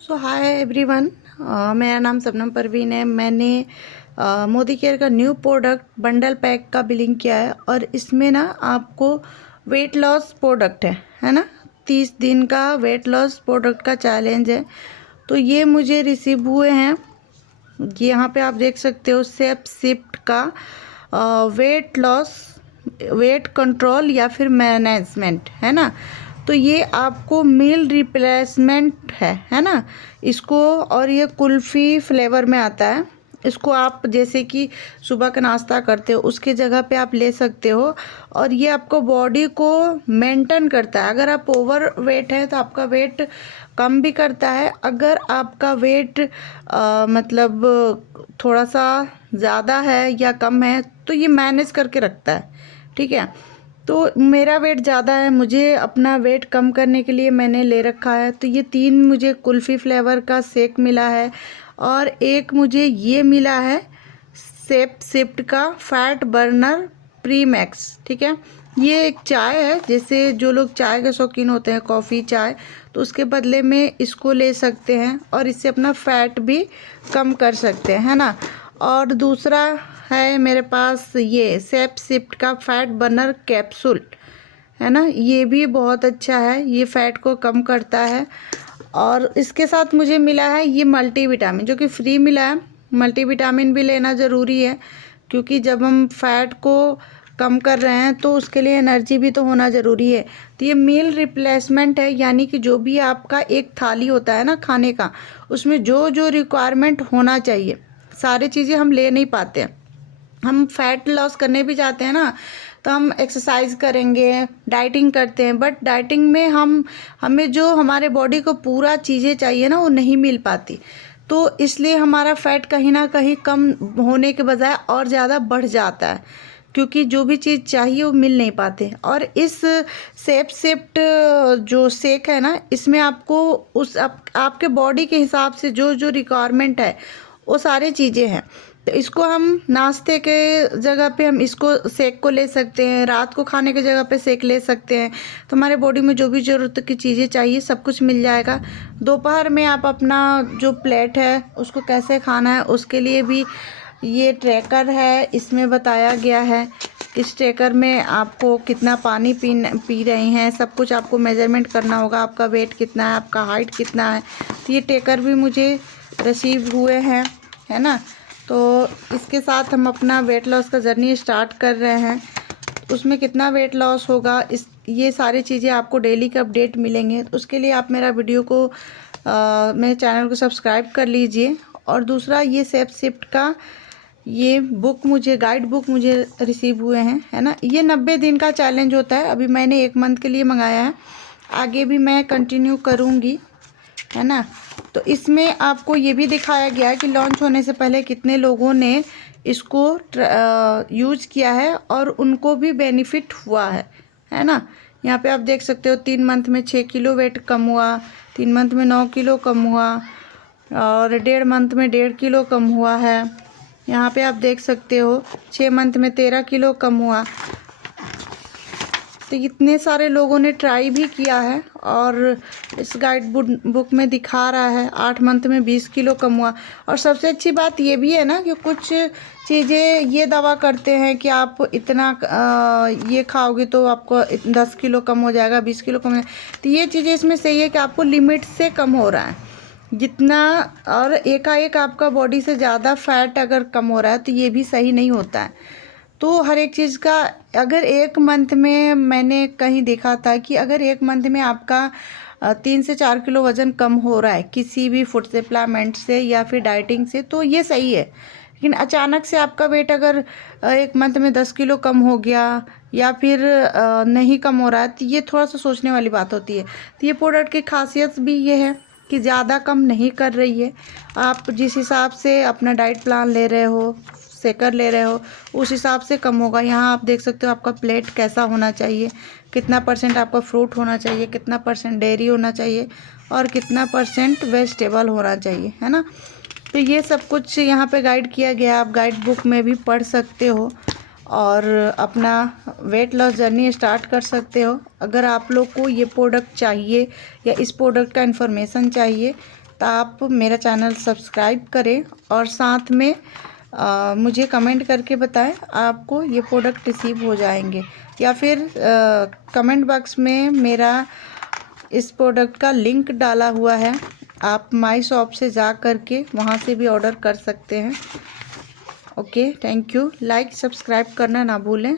सो hi everyone. मेरा नाम सबनम परवीन है। मैंने मोदी केयर का न्यू प्रोडक्ट बंडल पैक का बिलिंग किया है और इसमें ना आपको वेट लॉस प्रोडक्ट है ना। 30 दिन का वेट लॉस प्रोडक्ट का चैलेंज है। तो ये मुझे रिसीव हुए हैं। यहाँ पे आप देख सकते हो सेप शिफ्ट का वेट लॉस, वेट कंट्रोल या फिर मैनेजमेंट है ना। तो ये आपको मील रिप्लेसमेंट है ना इसको। और ये कुल्फ़ी फ्लेवर में आता है। इसको आप जैसे कि सुबह का नाश्ता करते हो उसके जगह पे आप ले सकते हो। और ये आपको बॉडी को मेंटेन करता है। अगर आप ओवर वेट है तो आपका वेट कम भी करता है। अगर आपका वेट मतलब थोड़ा सा ज़्यादा है या कम है तो ये मैनेज करके रखता है। ठीक है। तो मेरा वेट ज़्यादा है, मुझे अपना वेट कम करने के लिए मैंने ले रखा है। तो ये 3 मुझे कुल्फ़ी फ्लेवर का शेक मिला है और एक मुझे ये मिला है सेप शिफ्ट का फैट बर्नर प्री मैक्स। ठीक है। ये एक चाय है, जैसे जो लोग चाय के शौकीन होते हैं, कॉफ़ी चाय, तो उसके बदले में इसको ले सकते हैं और इससे अपना फैट भी कम कर सकते हैं, है ना। और दूसरा है मेरे पास ये सेप शिफ्ट का फैट बर्नर कैप्सूल, है ना। ये भी बहुत अच्छा है, ये फैट को कम करता है। और इसके साथ मुझे मिला है ये मल्टीविटामिन, जो कि फ्री मिला है। मल्टीविटामिन भी लेना ज़रूरी है क्योंकि जब हम फैट को कम कर रहे हैं तो उसके लिए एनर्जी भी तो होना ज़रूरी है। तो ये मील रिप्लेसमेंट है, यानी कि जो भी आपका एक थाली होता है ना खाने का, उसमें जो जो रिक्वायरमेंट होना चाहिए सारी चीज़ें हम ले नहीं पाते हैं। हम फैट लॉस करने भी जाते हैं ना, तो हम एक्सरसाइज करेंगे, डाइटिंग करते हैं, बट डाइटिंग में हमें जो हमारे बॉडी को पूरा चीज़ें चाहिए ना वो नहीं मिल पाती। तो इसलिए हमारा फैट कहीं ना कहीं कम होने के बजाय और ज़्यादा बढ़ जाता है क्योंकि जो भी चीज़ चाहिए वो मिल नहीं पाते। और इस सेप शिफ्ट जो शेक है ना, इसमें आपको आपके बॉडी के हिसाब से जो जो रिक्वायरमेंट है वो सारी चीज़ें हैं। तो इसको हम नाश्ते के जगह पे हम इसको शेक को ले सकते हैं, रात को खाने की जगह पे शेक ले सकते हैं। तो हमारे बॉडी में जो भी ज़रूरत की चीज़ें चाहिए सब कुछ मिल जाएगा। दोपहर में आप अपना जो प्लेट है उसको कैसे खाना है उसके लिए भी ये ट्रैकर है, इसमें बताया गया है। इस ट्रैकर में आपको कितना पानी पी रही हैं सब कुछ आपको मेजरमेंट करना होगा। आपका वेट कितना है, आपका हाइट कितना है। तो ये ट्रैकर भी मुझे रिसीव हुए हैं, है ना। तो इसके साथ हम अपना वेट लॉस का जर्नी स्टार्ट कर रहे हैं। उसमें कितना वेट लॉस होगा, ये सारी चीज़ें आपको डेली के अपडेट मिलेंगे। तो उसके लिए आप मेरा वीडियो को मेरे चैनल को सब्सक्राइब कर लीजिए। और दूसरा ये सेप शिफ्ट का ये बुक मुझे गाइड बुक मुझे रिसीव हुए हैं, है ना। ये 90 दिन का चैलेंज होता है। अभी मैंने 1 मंथ के लिए मंगाया है, आगे भी मैं कंटिन्यू करूँगी, है ना। तो इसमें आपको ये भी दिखाया गया है कि लॉन्च होने से पहले कितने लोगों ने इसको यूज़ किया है और उनको भी बेनिफिट हुआ है ना। यहाँ पे आप देख सकते हो 3 मंथ में 6 किलो वेट कम हुआ, 3 मंथ में 9 किलो कम हुआ और 1.5 मंथ में 1.5 किलो कम हुआ है। यहाँ पे आप देख सकते हो 6 मंथ में 13 किलो कम हुआ। तो इतने सारे लोगों ने ट्राई भी किया है और इस गाइड बुक में दिखा रहा है 8 मंथ में 20 किलो कम हुआ। और सबसे अच्छी बात ये भी है ना कि कुछ चीज़ें ये दावा करते हैं कि आप इतना ये खाओगे तो आपको 10 किलो कम हो जाएगा, 20 किलो कम हो जाएगा। तो ये चीज़ें इसमें सही है कि आपको लिमिट से कम हो रहा है जितना, और एकाएक आपका बॉडी से ज़्यादा फैट अगर कम हो रहा है तो ये भी सही नहीं होता है। तो हर एक चीज़ का अगर 1 मंथ में मैंने कहीं देखा था कि अगर 1 मंथ में आपका 3 से 4 किलो वज़न कम हो रहा है किसी भी फूड सप्लीमेंट से या फिर डाइटिंग से तो ये सही है। लेकिन अचानक से आपका वेट अगर 1 मंथ में 10 किलो कम हो गया या फिर नहीं कम हो रहा है तो ये थोड़ा सा सोचने वाली बात होती है। तो ये प्रोडक्ट की खासियत भी ये है कि ज़्यादा कम नहीं कर रही है। आप जिस हिसाब से अपना डाइट प्लान ले रहे हो, शेकर ले रहे हो, उस हिसाब से कम होगा। यहाँ आप देख सकते हो आपका प्लेट कैसा होना चाहिए, कितना % आपका फ्रूट होना चाहिए, कितना % डेयरी होना चाहिए और कितना % वेजिटेबल होना चाहिए, है ना। तो ये सब कुछ यहाँ पे गाइड किया गया, आप गाइड बुक में भी पढ़ सकते हो और अपना वेट लॉस जर्नी स्टार्ट कर सकते हो। अगर आप लोग को ये प्रोडक्ट चाहिए या इस प्रोडक्ट का इन्फॉर्मेशन चाहिए तो आप मेरा चैनल सब्सक्राइब करें और साथ में मुझे कमेंट करके बताएं आपको ये प्रोडक्ट रिसीव हो जाएंगे, या फिर कमेंट बॉक्स में मेरा इस प्रोडक्ट का लिंक डाला हुआ है, आप माई शॉप से जा कर के वहाँ से भी ऑर्डर कर सकते हैं। Okay, thank you. Like subscribe करना ना भूलें।